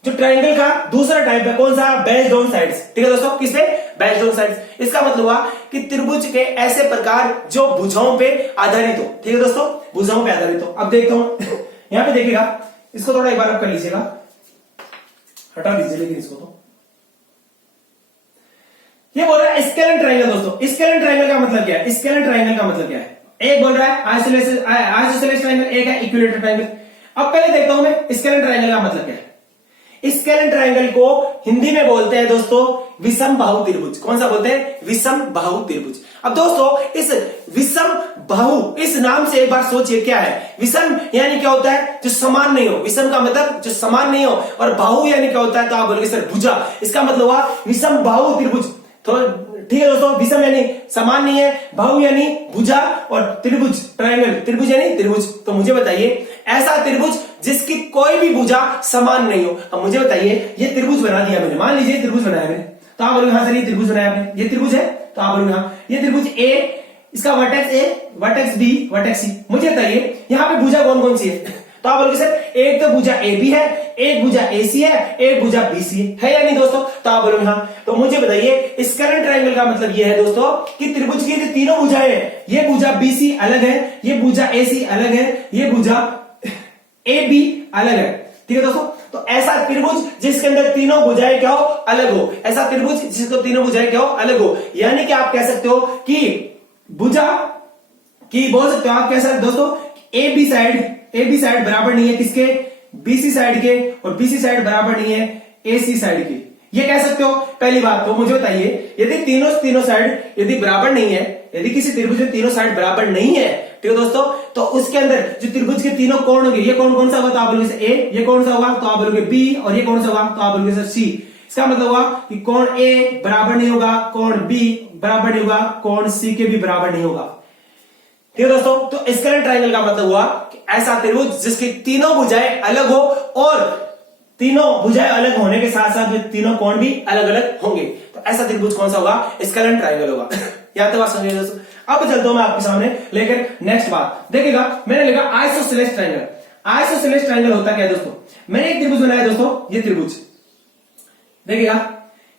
जो ट्राइंगल का दूसरा टाइप है, कौन सा, बेस्ड ऑन साइड्स। ठीक है दोस्तों, किस पे, बेस्ड ऑन साइड्स। इसका मतलब हुआ कि त्रिभुज के ऐसे प्रकार जो भुजाओं पे आधारित हो। ठीक है दोस्तों, भुजाओं पे आधारित हो। अब देखता हूं यहां पे देखिएगा, इसको थोड़ा एक बार आप कर लीजिएगा, हटा दीजिए लेकिन इसको तो। ये बोल रहा है स्केलर ट्राइंगल। दोस्तों स्केलर ट्राइंगल का मतलब क्या है, स्केलर ट्राइंगल का मतलब क्या है, एक बोल रहा है आइसोसेलेस ट्राइंगल, एक है इक्विलेटरल ट्राइंगल। अब पहले देखता हूं मैं स्केलर ट्राइंगल का मतलब क्या है। स्केलर ट्राइंगल को हिंदी में बोलते हैं दोस्तों विषम बाहु त्रिभुज। कौन सा बोलते हैं, विषम बाहु त्रिभुज। अब दोस्तों इस विषम बाहु, इस नाम से एक बार सोचिए क्या है, विषम यानी क्या होता है, जो समान नहीं हो, विषम का मतलब जो समान नहीं हो, और बाहु यानी क्या होता है, तो आप बोलोगे सर भुजा, इसका मतलब हुआ विषम बाहु त्रिभुज। तो ठीक है दोस्तों, विषम यानी समान नहीं है, बाहु यानी भुजा, और त्रिभुज ट्राइंगल, त्रिभुज यानी त्रिभुज। तो मुझे बताइए ऐसा त्रिभुज जिसकी कोई भी भुजा समान नहीं हो। अब मुझे बताइए ये त्रिभुज बना दिया मैंने, मान लीजिए त्रिभुज बनाया मैंने, तो आप बोलोगे हाँ सर ये त्रिभुज बनाया आपने, ये त्रिभुज है, तो आप बोलोगे हाँ ये त्रिभुज ए, इसका vertex A, vertex B, vertex C. मुझे बताइए यहाँ पे भुजा कौन कौन सी है, तो आप बोलोगे सर एक तो भुजा ए बी है, एक भुजा ए सी है, एक भुजा बी सी है या नहीं दोस्तों, तो आप बोलोगे हाँ। तो मुझे बताइए स्केलर ट्राइंगल का मतलब ये है दोस्तों कि त्रिभुज की जो तीनों भुजाएं हैं, ये भुजा बी सी अलग है, ये भुजा ए सी अलग है, ये भुजा ए बी अलग है। ठीक है दोस्तों, तो ऐसा त्रिभुज जिसके अंदर तीनों भुजाएं क्या हो, अलग हो, ऐसा त्रिभुज जिसको तीनों भुजाएं क्या हो, अलग हो। यानी कि आप कह सकते हो कि भुजा की बोल सकते हो, आप कह सकते दोस्तों ए बी साइड बराबर नहीं है किसके, बीसी साइड के, और बीसी साइड बराबर नहीं है एसी साइड के, ये कह सकते हो। पहली बात तो मुझे बताइए यदि तीनों साइड यदि बराबर नहीं है, यदि किसी त्रिभुज में तीनों साइड बराबर नहीं है, ठीक है दोस्तों, तो उसके अंदर जो त्रिभुज के तीनों कोण होंगे, ये कोण कौन सा होगा, तो आप बोलोगे ए, ये कौन सा होगा, तो आप बोलोगे बी, और ये कौन सा होगा, तो आप बोलोगे सर सी। इसका मतलब हुआ कि कोण ए बराबर नहीं होगा, कोण बी बराबर नहीं होगा, कोण सी के भी बराबर नहीं होगा। ठीक है दोस्तों, तो स्केलर ट्राइंगल का मतलब हुआ कि ऐसा त्रिभुज जिसकी तीनों भुजाएं अलग हो, और तीनों भुजाएं अलग होने के साथ साथ तीनों कोण भी अलग अलग होंगे, तो ऐसा त्रिभुज कौन सा होगा, स्केलर ट्राइंगल होगा। यहां तक बात समझिए दोस्तों। अब चलता हूं मैं आपके सामने लेकर नेक्स्ट बात। देखिएगा मैंने लिखा आइसोसेलेस ट्राइंगल। आइसोसेलेस ट्राइंगल होता क्या है दोस्तों, मैंने एक त्रिभुज बनाया दोस्तों, ये त्रिभुज देखिएगा,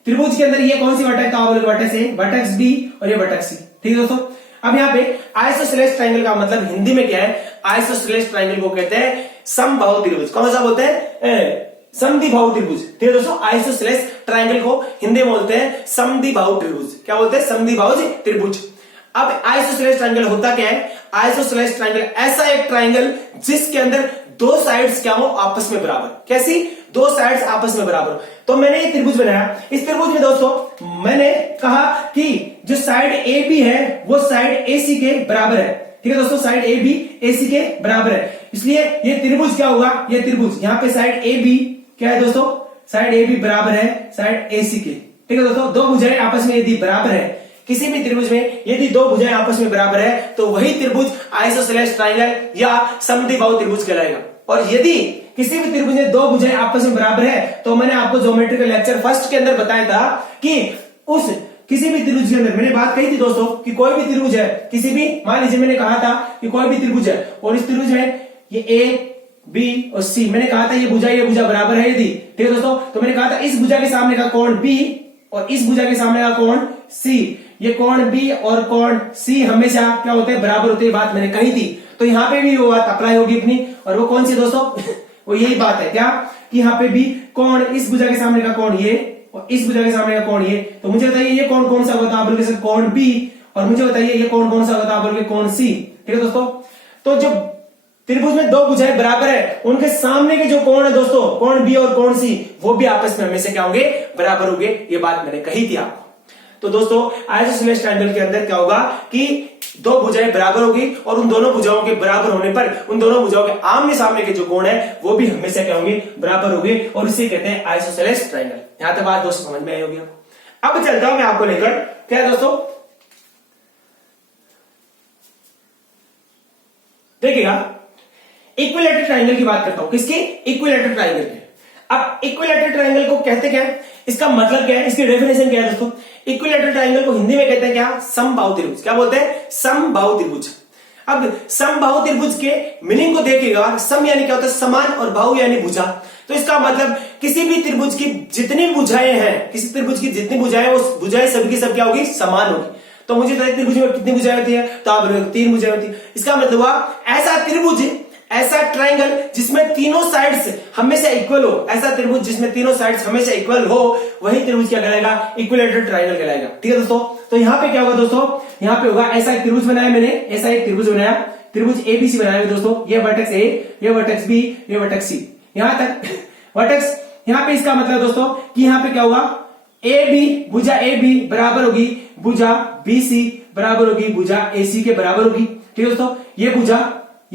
त्रिभुज के अंदर ये कौन सी वर्टेक्स, तो आप बोलोगे वर्टेक्स ए, वर्टेक्स बी, और ये वर्टेक्स सी। ठीक है दोस्तों, अब यहाँ पे आइसोसेलेस ट्राइंगल का मतलब हिंदी में क्या है, आइसोसेलेस ट्राइंगल को कहते हैं समबाहु त्रिभुज। कौन सा बोलते हैं, समद्विबाहु त्रिभुज। ठीक है दोस्तों, आइसोसेलेस ट्राइंगल को हिंदी में बोलते हैं समद्विबाहु त्रिभुज। क्या बोलते हैं, समद्विबाहु त्रिभुज। अब आइसोसेलेस ट्राइंगल होता क्या है, आइसोसेलेस ट्राइंगल ऐसा एक ट्राइंगल जिसके अंदर दो साइड्स क्या हो, आपस में बराबर। कैसी, दो साइड्स आपस में बराबर। तो मैंने एक त्रिभुज बनाया, इस त्रिभुज में दोस्तों मैंने कहा कि जो साइड ए बी है वो साइड ए सी के बराबर है। ठीक है दोस्तों, साइड ए बी ए सी के बराबर है, इसलिए ये त्रिभुज क्या होगा, ये त्रिभुज यहाँ पे साइड ए बी क्या है दोस्तों, साइड ए बी बराबर है साइड ए सी के। ठीक है दोस्तों, दो भुजाएं आपस में यदि बराबर है, किसी भी त्रिभुज में यदि दो भुजाएं आपस में बराबर है, तो वही त्रिभुज आइसोसेलेस ट्राइंगल या समद्विबाहु त्रिभुज कहलाएगा। और यदि किसी भी त्रिभुज में दो भुजाएं आपस में बराबर है, तो मैंने आपको ज्योमेट्रिकल लेक्चर फर्स्ट के अंदर बताया था कि उस किसी भी त्रिभुज के अंदर मैंने बात कही थी दोस्तों कि कोई भी त्रिभुज है, किसी भी, मान लीजिए मैंने कहा था कि कोई भी त्रिभुज है और इस त्रिभुज में ये ए बी और सी, मैंने कहा था ये भुजा बराबर है यदि, ठीक है दोस्तों, तो मैंने कहा था इस भुजा के सामने का कोण बी और इस भुजा के सामने का कोण सी, ये कोण बी और कोण सी हमेशा क्या होते हैं, बराबर होते हैं, बात मैंने कही थी। तो यहाँ पे भी वो बात अप्लाई होगी अपनी, और वो कौन सी दोस्तों वो यही बात है क्या कि यहाँ पे भी कोण, इस भुजा के सामने का कोण ये और इस भुजा के सामने का कोण ये। तो मुझे बताइए ये कोण कौन सा होता है, आप बोलोगे सर कोण बी, और मुझे बताइए ये कोण कौन सा होता है, आप बोलोगे कोण सी। ठीक है दोस्तों, तो जो त्रिभुज में दो भुजाएं बराबर है, उनके सामने के जो कोण है दोस्तों, कोण बी और कोण सी, वो भी आपस में हमेशा क्या होंगे, बराबर होंगे। ये बात मैंने कही थी आपको। तो दोस्तों आइसोसेलेस ट्रायंगल के अंदर क्या होगा कि दो भुजाएं बराबर होगी और उन दोनों भुजाओं के बराबर होने पर उन दोनों भुजाओं के आमने सामने के जो कोण है वो भी हमेशा क्या होंगे, बराबर होंगे, और इसे कहते हैं आइसोसेलेस ट्रायंगल। यहां तक बात दोस्तों समझ में आई होगी आपको। अब चलता हूं मैं आपको लेकर, क्या है दोस्तों, देखिएगा इक्विलैटरल ट्रायंगल की बात करता हूं। किसकी? इक्विलैटरल ट्रायंगल की। अब इक्विलैटरल ट्रायंगल को कहते क्या है, इसका मतलब क्या है, इसकी डेफिनेशन क्या है दोस्तों? इक्विलैटरल ट्रायंगल को हिंदी में कहते हैं क्या? समबाहु त्रिभुज। क्या बोलते हैं? समबाहु त्रिभुज। अब समबाहु त्रिभुज के मीनिंग को देखिएगा, सम यानी क्या होता है? समान, और बाहु यानी भुजा। तो इसका मतलब किसी भी त्रिभुज की जितनी भुजाएं हैं, किसी त्रिभुज की जितनी भुजाएं, वो भुजाएं सबकी सब क्या होगी? समान होगी। तो मुझे त्रिभुज में कितनी भुजाएं होती है? तो आप 3 भुजाएं होती है। इसका मतलब हुआ ऐसा त्रिभुज, ऐसा ट्रायंगल जिसमें तीनों साइड्स हमेशा इक्वल हो, ऐसा त्रिभुज जिसमें तीनों साइड्स हमेशा इक्वल हो, वही त्रिभुज क्या कहलाएगा? इक्विलैटरल ट्रायंगल कहलाएगा। ठीक है दोस्तों। तो यहां पे क्या होगा दोस्तों, यहां पे होगा ऐसा एक त्रिभुज बनाया मैंने, ऐसा एक त्रिभुज बनाया, त्रिभुज एबीसी बनाया दोस्तों। ये वर्टेक्स ए, ये वर्टेक्स बी, ये वर्टेक्स सी, यहां तक वर्टेक्स। यहां पे इसका मतलब दोस्तों कि यहां पे क्या होगा, ए बी, भुजा ए बी बराबर होगी भुजा बी सी, बराबर होगी भुजा ए सी के बराबर होगी। ठीक है दोस्तों। ये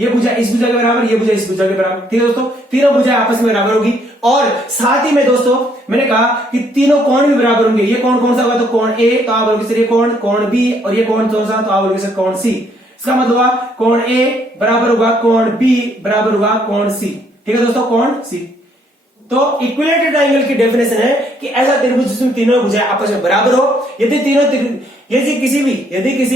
भुजा इस भुजा के बराबर, ये भुजा इस भुजा के बराबर। ठीक है दोस्तों। तीनों भुजा आपस में बराबर होगी, और साथ ही में दोस्तों मैंने कहा कि तीनों कोण भी बराबर होंगे। ये कोण कौन सा होगा? तो कोण ए, तो आप बोलोगे सर ये कोण बी, और ये कोण कौन सा? तो आप बोलोगे सर कोण सी। इसका मतलब होगा कोण ए बराबर होगा कोण बी, बराबर होगा कोण सी। ठीक है दोस्तों, कोण सी। तो इक्विलैटरल ट्रायंगल की डेफिनेशन है कि ऐसा त्रिभुज जिसमें तीनों भुजाएं आपस में बराबर हो। यदि किसी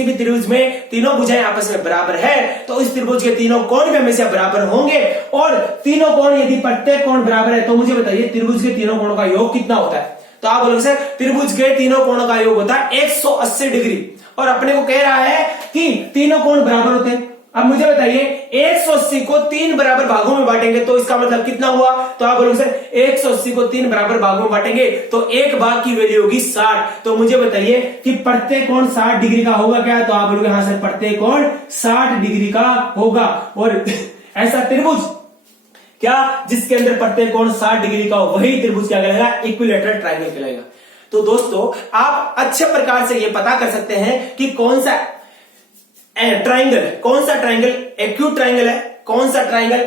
भी त्रिभुज में तीनों भुजाएं आपस में बराबर है, तो इस त्रिभुज के तीनों कोण भी हमेशा बराबर होंगे, और तीनों कोण, यदि प्रत्येक कोण बराबर है, तो मुझे बताइए त्रिभुज के तीनों कोणों का योग कितना होता है? तो आप बोलोगे सर त्रिभुज के तीनों कोणों का योग होता है 180 डिग्री, और अपने को कह रहा है कि तीनों कोण बराबर होते हैं। अब मुझे बताइए 180 को 3 बराबर भागों में बांटेंगे तो इसका मतलब कितना हुआ? तो आप बोलोगे सर 180 को 3 बराबर भागों में बांटेंगे तो एक भाग की वैल्यू होगी 60। तो मुझे बताइए कि प्रत्येक कोण 60 डिग्री का होगा क्या? तो आप बोलोगे हाँ सर प्रत्येक कोण 60 डिग्री का होगा। और ऐसा त्रिभुज क्या जिसके अंदर प्रत्येक कोण 60 डिग्री का हो, वही त्रिभुज क्या कहलाएगा? इक्विलैटरल ट्रायंगल कहलाएगा। तो दोस्तों आप अच्छे प्रकार से ये पता कर सकते हैं कि कौन सा ट्रायंगल, कौन सा ट्रायंगल एक्यूट ट्रायंगल है, कौन सा ट्रायंगल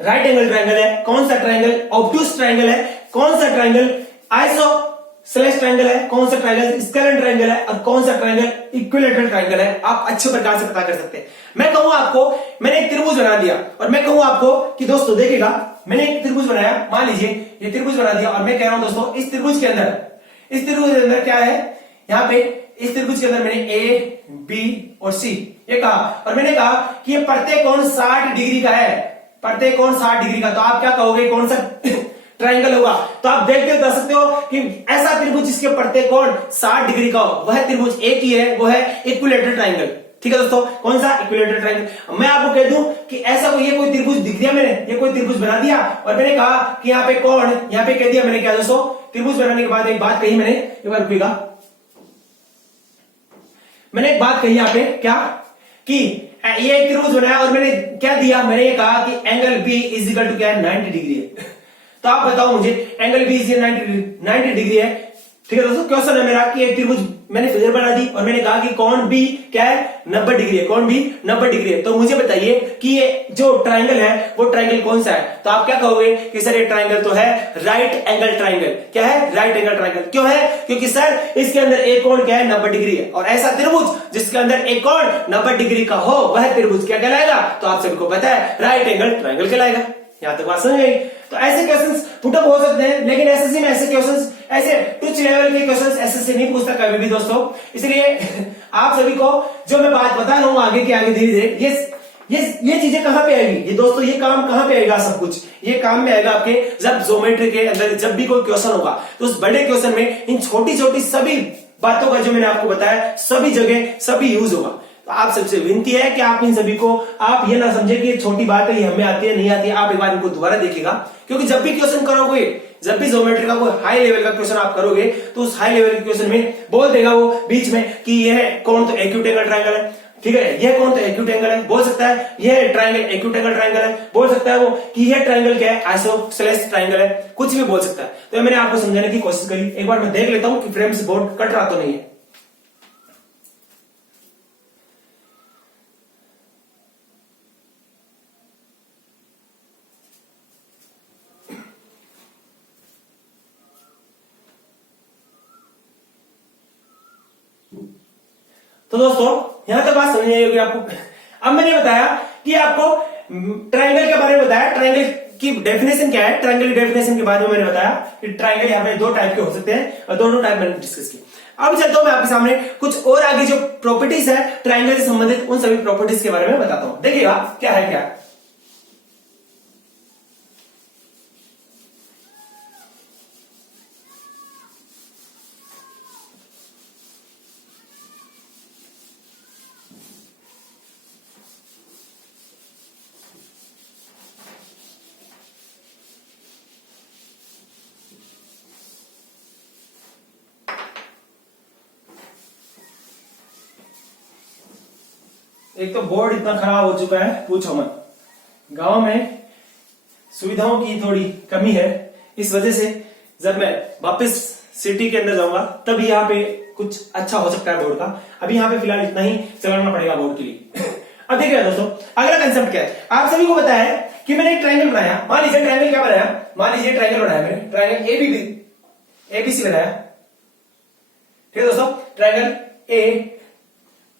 राइट एंगल ट्रायंगल है, कौन सा ट्रायंगल ऑब्टूस ट्रायंगल है, कौन सा ट्रायंगल आइसोसेलेस ट्रायंगल है, कौन सा ट्रायंगल स्केलेटल ट्रायंगल है, और कौन सा ट्रायंगल इक्विलैटरल ट्रायंगल है। आप अच्छे प्रकार से पता कर सकते हैं। मैं कहूं आपको, मैंने एक त्रिभुज बना दिया, और मैं कहूं आपको कि दोस्तों देखिएगा, मैंने एक त्रिभुज बनाया, मान लीजिए ये त्रिभुज बना दिया, और मैं कह रहा हूं दोस्तों इस त्रिभुज के अंदर क्या है, यहां पे इस त्रिभुज के अंदर मैंने ए बी और सी ये कहा, और मैंने कहा कि ये प्रत्येक कोण 60 डिग्री का है, प्रत्येक कोण 60 डिग्री का। तो आप क्या कहोगे, कौन सा ट्रायंगल होगा? तो आप देखते हो, बता सकते हो कि ऐसा त्रिभुज जिसके प्रत्येक कोण 60 डिग्री का हो, वह त्रिभुज एक ही है, वो है इक्विलैटरल ट्रायंगल। ठीक है दोस्तों, कौन सा? Equilateral triangle. मैं आपको कह दूं कि ऐसा कोई त्रिभुज दिख दिया, मैंने ये कोई त्रिभुज बना दिया, और मैंने कहा कि यहाँ पे कोण, यहाँ पे कह दिया मैंने, क्या दोस्तों त्रिभुज बनाने के बाद एक बात कही मैंने, एक बार रुकिएगा, मैंने एक बात कही यहाँ पे क्या, कि ये एक त्रिभुज बनाया, और मैंने क्या दिया, मैंने ये कहा कि angle B is equal to क्या है? 90 डिग्री है। तो आप बताओ मुझे, एंगल बी इज 90 डिग्री है। ठीक है दोस्तों, क्वेश्चन है मेरा कि एक त्रिभुज मैंने फिगर बना दी, और मैंने कहा कि कोण बी क्या है? 90 डिग्री है, कोण बी 90 डिग्री है। तो मुझे बताइए कि ये जो ट्रायंगल है वो ट्रायंगल कौन सा है? तो आप क्या कहोगे कि सर ये ट्रायंगल तो है राइट एंगल ट्रायंगल। क्या है? Right angle triangle. क्यों है? क्योंकि सर इसके अंदर एक कोण क्या है? 90 डिग्री है, और ऐसा त्रिभुज जिसके अंदर एक कोण 90 डिग्री का हो, वह त्रिभुज क्या कहलाएगा? तो आप सबको पता है राइट एंगल ट्रायंगल कहलाएगा। यहां तक बात समझ गई? तो ऐसे क्वेश्चंस पुटअप हो सकते हैं, लेकिन एसएससी में ऐसे क्वेश्चंस, ऐसे टुच लेवल के क्वेश्चंस एसएससी नहीं पूछता कभी भी दोस्तों। इसलिए आप सभी को जो मैं बात बता रहा हूं आगे के आगे धीरे धीरे ये चीजें कहां पे आएगी, ये दोस्तों ये काम कहां पे आएगा? सब कुछ ये काम में आएगा आपके जब ज्योमेट्री के अंदर जब भी कोई क्वेश्चन होगा, तो उस बड़े क्वेश्चन में इन छोटी छोटी सभी बातों का जो मैंने आपको बताया सभी जगह सभी यूज होगा। तो आप सबसे विनती है कि आप इन सभी को, आप ये ना समझे कि ये छोटी बात है, ये हमें आती है नहीं आती है। आप एक बार इनको दोबारा देखिएगा, क्योंकि जब भी क्वेश्चन करोगे, जब भी ज्योमेट्री का कोई हाई लेवल का क्वेश्चन आप करोगे, तो उस हाई लेवल के क्वेश्चन में बोल देगा वो बीच में कि यह कौन तो एक्यूट एंगल ट्रायंगल है, ठीक है, यह कौन सा एक्यूट एंगल है, बोल सकता है यह ट्रायंगल एक्यूट एंगल ट्रायंगल है, बोल सकता है वो कि यह ट्रायंगल क्या है, आइसोसेलेस ट्रायंगल है, कुछ भी बोल सकता है। तो मैंने आपको समझाने की कोशिश करी, एक बार मैं देख लेता हूं कि फ्रेम से बोर्ड कट रहा तो नहीं है। तो दोस्तों यहां तक बात समझ आई होगी आपको। अब मैंने बताया कि आपको ट्रायंगल के बारे में बताया, ट्रायंगल की डेफिनेशन क्या है, ट्रायंगल की डेफिनेशन के बारे में मैंने बताया कि ट्रायंगल यहाँ पे दो टाइप के हो सकते हैं और दोनों टाइप मैंने डिस्कस किया। अब चलता हूं मैं आपके सामने कुछ और आगे जो प्रॉपर्टीज है ट्रायंगल से संबंधित, उन सभी प्रॉपर्टीज के बारे में बताता हूं। देखिएगा क्या है क्या। एक तो बोर्ड इतना खराब हो चुका है पूछो मत, गांव में सुविधाओं की थोड़ी कमी है, इस वजह से जब मैं वापस सिटी के अंदर जाऊंगा तब यहाँ पे कुछ अच्छा हो सकता है बोर्ड का। अभी यहाँ पे फिलहाल इतना ही चलाना पड़ेगा बोर्ड के लिए। अब देखिए दोस्तों अगला कंसेप्ट क्या है, आप सभी को पता है कि मैंने एक ट्रायंगल बनाया, मान लीजिए ट्रायंगल क्या बनाया, मान लीजिए ट्रायंगल बनाया मैंने, ट्रायंगल एबीसी बनाया, ठीक है दोस्तों, ट्रायंगल ए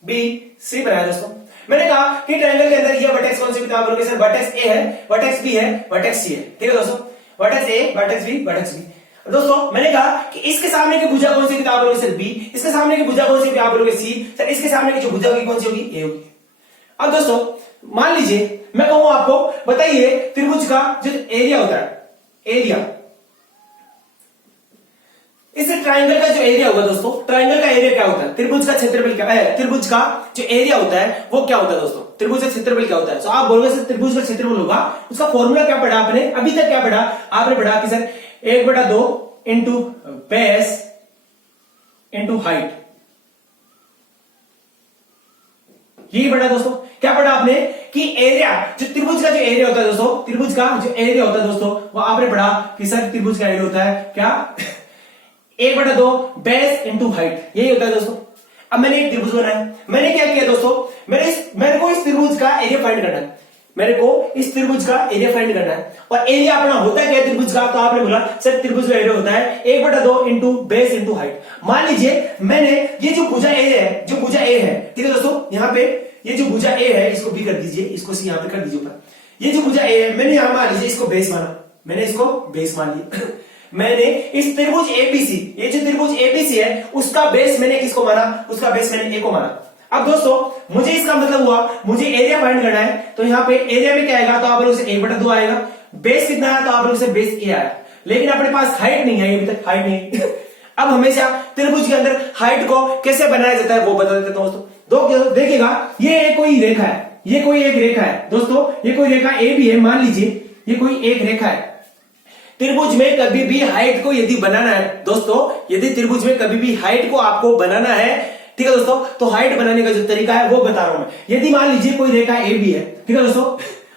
बी सी बनाया दोस्तों। मैंने कहा कि ट्रायंगल के अंदर ये वर्टेक्स कौन सी भी, आप बोलोगे सर वर्टेक्स ए है, वर्टेक्स बी है, वर्टेक्स सी है, ठीक है दोस्तों, vertex A, vertex B, vertex B. दोस्तों मैंने कहा कि इसके सामने की भुजा कौन सी होगी, आप बोलोगे सर बी, इसके सामने की भुजा कौन सी होगी, आप बोलोगे सी, सर इसके सामने की जो भुजा होगी कौन सी होगी, ए होगी। अब दोस्तों मान लीजिए मैं कहूं आपको बताइए त्रिभुज का जो एरिया होता है, एरिया, इस ट्रायंगल का जो एरिया होगा दोस्तों, ट्रायंगल का एरिया क्या होता है, त्रिभुज का क्षेत्रफल क्या है, त्रिभुज का जो एरिया होता है वो क्या होता है दोस्तों, त्रिभुज का क्षेत्रफल क्या होता है। तो आप बोलोगे सर त्रिभुज का क्षेत्रफल होगा, उसका फॉर्मूला क्या पढ़ा आपने, अभी तक क्या पढ़ा आपने, पढ़ा कि sir 1/2 into base into height, यही पढ़ा दोस्तों। क्या पढ़ा आपने कि एरिया, जो त्रिभुज का जो एरिया होता है दोस्तों, त्रिभुज का जो एरिया होता है दोस्तों, वो आपने पढ़ा कि सर त्रिभुज का एरिया होता है क्या 1/2 बेस इंटू हाइट, यही होता है दोस्तों। अब मैंने एक त्रिभुज बनाया, मैंने क्या किया दोस्तों, मेरे को इस त्रिभुज का एरिया फाइंड करना है, मेरे को इस त्रिभुज का एरिया फाइंड करना है। और एरिया अपना होता है क्या त्रिभुज का, तो आपने बोला सर त्रिभुज का एरिया होता है 1/2 इंटू बेस इंटू हाइट। मान लीजिए मैंने ये जो भुजा ए है, जो भुजा ए है, ठीक है दोस्तों, यहाँ पे ये जो भुजा ए है इसको बी कर दीजिए, इसको सी यहाँ पे कर दीजिए ऊपर, ये जो भुजा ए है मैंने यहां मान लीजिए इसको बेस माना, मैंने इसको बेस मान लिया। मैंने इस त्रिभुज एबीसी, ये जो त्रिभुज एबीसी है उसका बेस मैंने किसको माना, उसका बेस मैंने ए को माना। अब दोस्तों मुझे इसका मतलब हुआ मुझे एरिया फाइंड करना है, तो यहाँ पे एरिया में क्या आएगा, तो आप लोग से 1/2 आएगा, बेस कितना है, तो आप लोग से बेस ए आया, लेकिन अपने पास हाइट नहीं है, अभी तक हाइट नहीं। अब हमेशा त्रिभुज के अंदर हाइट को कैसे बनाया जाता है वो बता देता हूं दोस्तों। देखिएगा ये कोई रेखा है, ये कोई एक रेखा है दोस्तों, ये कोई रेखा ए भी है, मान लीजिए ये कोई एक रेखा है। त्रिभुज में कभी भी हाइट को यदि बनाना है दोस्तों, यदि त्रिभुज में कभी भी हाइट को आपको बनाना है, ठीक है दोस्तों, तो हाइट बनाने का जो तरीका है वो बता रहा हूं मैं। यदि मान लीजिए कोई रेखा ए बी है, ठीक है दोस्तों,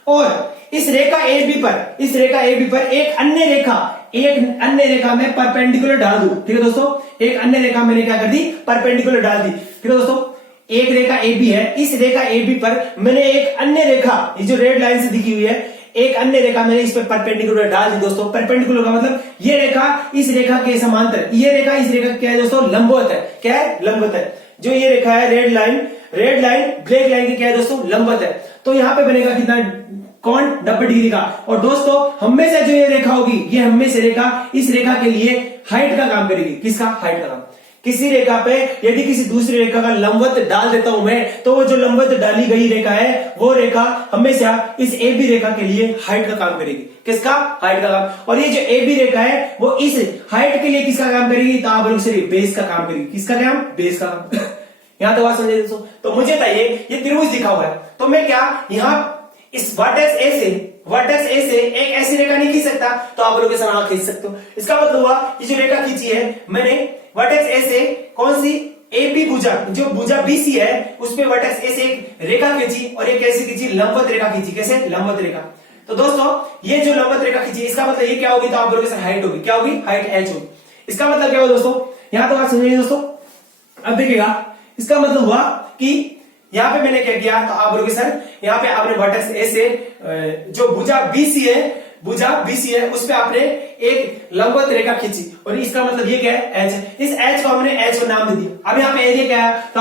और इस रेखा ए बी पर, इस रेखा ए बी पर एक अन्य रेखा में परपेंडिकुलर डाल दूं, ठीक है दोस्तों, एक अन्य रेखा मैंने क्या कर दी, परपेंडिकुलर डाल दी, ठीक है दोस्तों। एक रेखा ए बी है, इस रेखा ए बी पर मैंने एक अन्य रेखा, ये जो रेड लाइन से दिखी हुई है, एक अन्य रेखा मैंने इस पर परपेंडिकुलर डाल दी दोस्तों। परपेंडिकुलर का मतलब ये रेखा इस रेखा के समांतर, ये रेखा इस रेखा क्या है दोस्तों, लंबवत है, क्या है, लंबवत है। जो ये रेखा है रेड लाइन ब्लैक लाइन की क्या है दोस्तों, लंबवत है। तो यहाँ पे बनेगा कितना, कोण 90 डिग्री का। और दोस्तों हमेशा जो ये रेखा होगी, ये हमेशा रेखा इस रेखा के लिए हाइट का काम करेगी, किसका, हाइट का काम। किसी रेखा पे यदि किसी दूसरी रेखा का लंबवत डाल देता हूं मैं, तो वो जो लंबवत डाली गई रेखा है वो रेखा हमेशा इस ए बी रेखा के लिए हाइट का काम करेगी, किसका, हाइट का काम। और ये जो ए बी रेखा है वो इस हाइट के लिए किसका काम करेगी, तो आप लोग बेस का काम करेगी, किसका काम, बेस का काम। यहां तो बात समझे दोस्तों। तो मुझे बताइए ये त्रिभुज दिखा हुआ है, तो मैं क्या यहां इस वर्टेक्स ए से एक ऐसी रेखा नहीं खींच सकता, तो आप लोग खींच सकते हो। इसका मतलब हुआ ये जो रेखा खींची है मैंने वर्टेक्स ए से, कौन सी, एबी भुजा, जो भुजा बीसी है उसपे वर्टेक्स ए से एक रेखा खींची और एक कैसे खींची, लंबवत रेखा खींची। कैसे? लंबवत रेखा। तो दोस्तों ये जो लंबवत रेखा खींची, इसका मतलब ये क्या होगी, तो आप बोलोगे सर हाइट होगी। क्या होगी? हाइट एच होगी। इसका मतलब क्या होगा दोस्तों, यहां तो बात समझिए दोस्तों। अब देखिएगा, इसका मतलब हुआ कि यहां पे मैंने क्या किया, तो आप बोलोगे सर यहां पे आपने वर्टेक्स ए से जो भुजा बीसी है उस पे आपने एक लंबवत रेखा खींची और इसका मतलब ये क्या है, एच है। इस एच को हमने एच नाम दे दिया। अब यहाँ पे एरिया क्या है, तो